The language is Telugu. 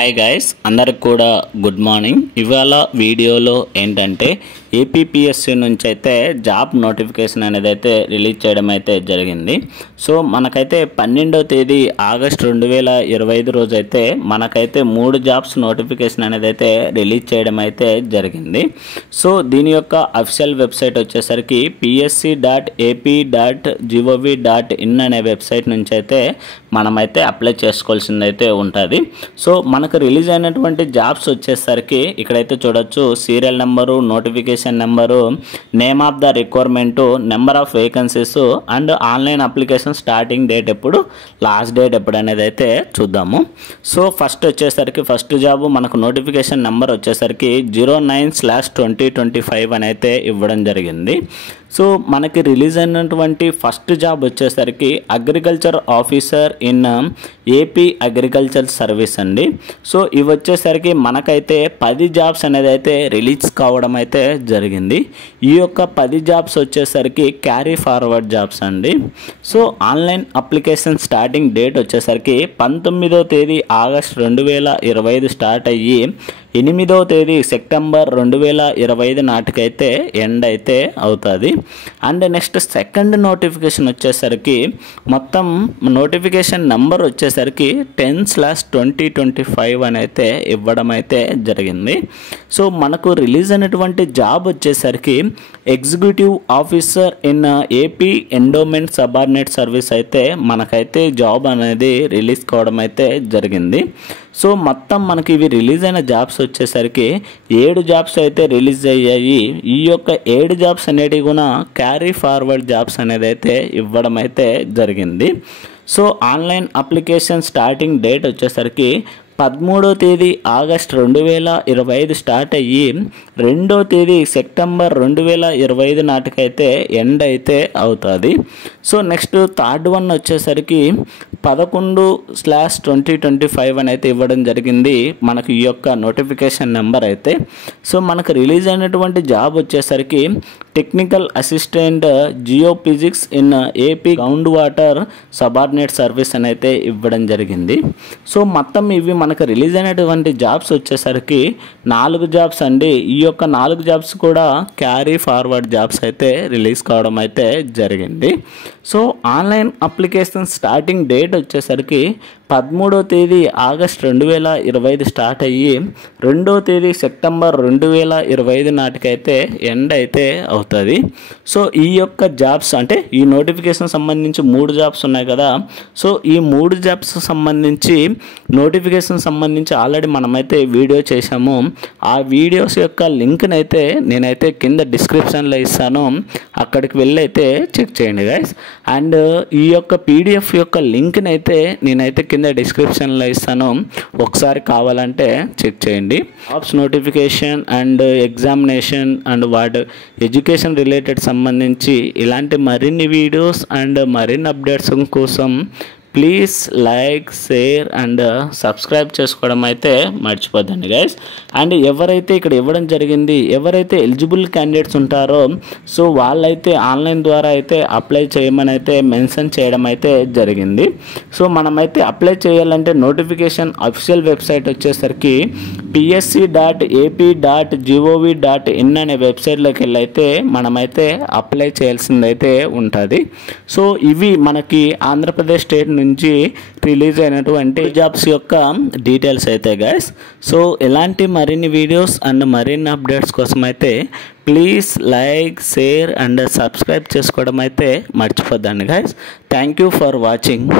హాయ్ గైస్, అందరికి కూడా గుడ్ మార్నింగ్. ఇవాళ వీడియోలో ఏంటంటే ఏపీపీఎస్సీ నుంచి అయితే జాబ్ నోటిఫికేషన్ అనేది అయితే రిలీజ్ చేయడం అయితే జరిగింది. సో మనకైతే 12వ తేదీ ఆగస్ట్ 2025 రోజు అయితే మనకైతే 3 జాబ్స్ నోటిఫికేషన్ అనేది అయితే రిలీజ్ చేయడం అయితే జరిగింది. సో దీని యొక్క అఫీషియల్ వెబ్సైట్ వచ్చేసరికి psc.ap.gov.in అనే వెబ్సైట్ నుంచి అయితే మనమైతే అప్లై చేసుకోవాల్సింది అయితే ఉంటుంది. సో మనకు రిలీజ్ అయినటువంటి జాబ్స్ వచ్చేసరికి ఇక్కడైతే చూడొచ్చు serial number, notification number, name of the requirement, number of vacancies and online application starting date ఎప్పుడు, లాస్ట్ డేట్ ఎప్పుడు అనేది అయితే చూద్దాము. సో ఫస్ట్ వచ్చేసరికి ఫస్ట్ జాబ్ మనకు నోటిఫికేషన్ నెంబర్ వచ్చేసరికి 09/2025 అని అయితే ఇవ్వడం జరిగింది. సో మనకి రిలీజ్ అయినటువంటి ఫస్ట్ జాబ్ వచ్చేసరికి agriculture officer in AP agriculture service అండి. సో ఇవి వచ్చేసరికి మనకైతే 10 జాబ్స్ అనేది అయితే రిలీజ్ కావడం అయితే జరిగింది. ఈ యొక్క 10 జాబ్స్ వచ్చేసరికి క్యారీ ఫార్వర్డ్ జాబ్స్ అండి. So online application starting date వచ్చేసరికి 19వ తేదీ ఆగస్ట్ 2025 స్టార్ట్ అయ్యి 8వ తేదీ సెప్టెంబర్ 2025 నాటికైతే ఎండ్ అయితే అవుతుంది. అండ్ నెక్స్ట్ సెకండ్ నోటిఫికేషన్ వచ్చేసరికి మొత్తం నోటిఫికేషన్ నెంబర్ వచ్చేసరికి 10/2025 అని అయితే ఇవ్వడం అయితే జరిగింది. సో మనకు రిలీజ్ అయినటువంటి జాబ్ వచ్చేసరికి executive officer in AP endowment subordinate service అయితే మనకైతే జాబ్ అనేది రిలీజ్ కావడం అయితే జరిగింది. సో మొత్తం మనకి ఇవి రిలీజ్ అయిన జాబ్స్ వచ్చేసరికి 7 జాబ్స్ అయితే రిలీజ్ అయ్యాయి. ఈ యొక్క 7 జాబ్స్ అనేటివి కూడా క్యారీ ఫార్వర్డ్ జాబ్స్ అనేది అయితే ఇవ్వడం అయితే జరిగింది. So online application starting date వచ్చేసరికి 13వ తేదీ ఆగస్ట్ 2025 స్టార్ట్ అయ్యి 2వ తేదీ సెప్టెంబర్ 2025 నాటికైతే ఎండ్ అయితే అవుతుంది. సో నెక్స్ట్ థర్డ్ వన్ వచ్చేసరికి 11/2025 అని అయితే ఇవ్వడం జరిగింది మనకు ఈ యొక్క నోటిఫికేషన్ నెంబర్ అయితే. సో మనకు రిలీజ్ అయినటువంటి జాబ్ వచ్చేసరికి technical assistant geophysics in AP ground water subordinate service అని అయితే ఇవ్వడం జరిగింది. సో మొత్తం ఇవి మనకు రిలీజ్ అయినటువంటి జాబ్స్ వచ్చేసరికి 4 జాబ్స్ అండి. ఈ యొక్క 4 జాబ్స్ కూడా క్యారీ ఫార్వర్డ్ జాబ్స్ అయితే రిలీజ్ కావడం అయితే జరిగింది. So online application starting date వచ్చేసరికి 13వ తేదీ ఆగస్ట్ 2025 స్టార్ట్ అయ్యి 2వ తేదీ సెప్టెంబర్ 2025 నాటికైతే ఎండ్ అయితే అవుతుంది. సో ఈ యొక్క జాబ్స్ అంటే ఈ నోటిఫికేషన్ సంబంధించి 3 జాబ్స్ ఉన్నాయి కదా. సో ఈ 3 జాబ్స్ సంబంధించి నోటిఫికేషన్ సంబంధించి ఆల్రెడీ మనమైతే వీడియో చేశాము. ఆ వీడియోస్ యొక్క లింక్ని అయితే నేనైతే కింద డిస్క్రిప్షన్లో ఇస్తాను, అక్కడికి వెళ్ళి అయితే చెక్ చేయండి గైస్. అండ్ ఈ యొక్క పీడిఎఫ్ యొక్క లింక్ని అయితే నేనైతే కింద డిస్క్రిప్షన్లో ఇస్తాను, ఒకసారి కావాలంటే చెక్ చేయండి. Jobs notification and examination and వాటి ఎడ్యుకేషన్ రిలేటెడ్ సంబంధించి ఇలాంటి మరిన్ని వీడియోస్ అండ్ మరిన్ని అప్డేట్స్ కోసం please like, share and subscribe చేసుకోవడం అయితే మర్చిపోద్దండి గైస్. అండ్ ఎవరైతే ఇక్కడ ఇవ్వడం జరిగింది, ఎవరైతే ఎలిజిబుల్ క్యాండిడేట్స్ ఉంటారో సో వాళ్ళైతే ఆన్లైన్ ద్వారా అయితే అప్లై చేయమని అయితే మెన్షన్ చేయడం అయితే జరిగింది. సో మనమైతే అప్లై చేయాలంటే నోటిఫికేషన్ అఫీషియల్ వెబ్సైట్ వచ్చేసరికి psc.ap.gov.in అనే వెబ్సైట్లోకి వెళ్ళి అయితే మనమైతే అప్లై చేయాల్సిందైతే ఉంటుంది. సో ఇవి మనకి ఆంధ్రప్రదేశ్ స్టేట్ నుంచి రిలీజ్ అయినటువంటి జాబ్స్ యొక్క డీటెయిల్స్ అయితే గైస్. సో ఇలాంటి మరిన్ని వీడియోస్ అండ్ మరిన్ని అప్డేట్స్ కోసం అయితే please like, share and subscribe చేసుకోవడం అయితే మర్చిపోద్దండి guys. Thank you for watching.